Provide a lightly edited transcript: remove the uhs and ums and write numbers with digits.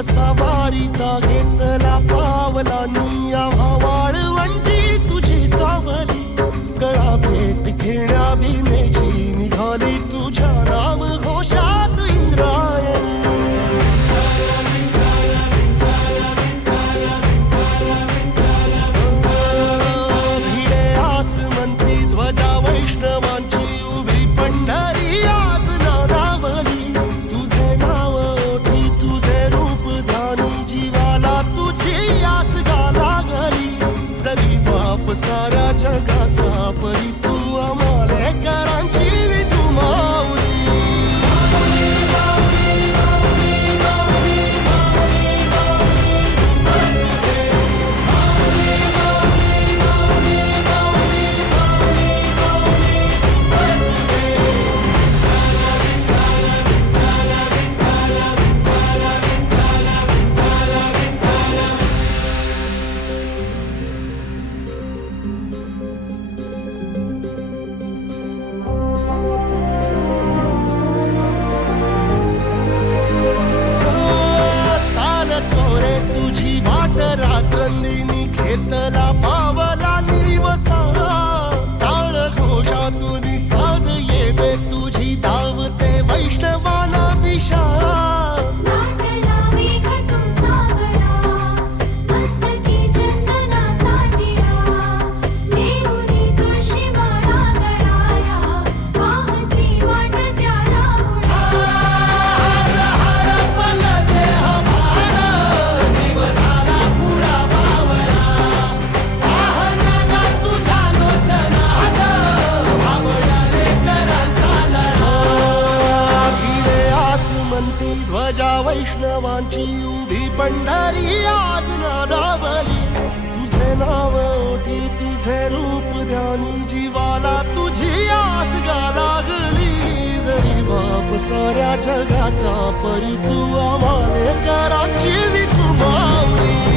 वसा वारीचा घेतला पावला निया वाळवंटी तुझी सावली गळा भेट घेण्या भीमेची निघाली तुझ्या नाम घोषात इंद्रायणी भिडे आसमंती ध्वजा वैष्णवांची उभी पंढरी आज नादावली तुझे नाव ओठी तुझे रूप ध्यानी जीवाला तुझी आस गाला गली जरी बाप साऱ्या जगाचा परी तू आमालेकरांची विठू माऊली रात्रंदिनी घेतला पावला निवसा टाळ घोषातून साध येते तुझी धावते वैष्णवाला दिशा ध्वजा वैष्णवांची उभी पंढरी आज नादावली तुझे नाव ओठी तुझे रूप ध्यानी जीवाला तुझी आस गा लागली जरी बाप साऱ्या जगाचा परी तू आमालेकरांची विठू माऊली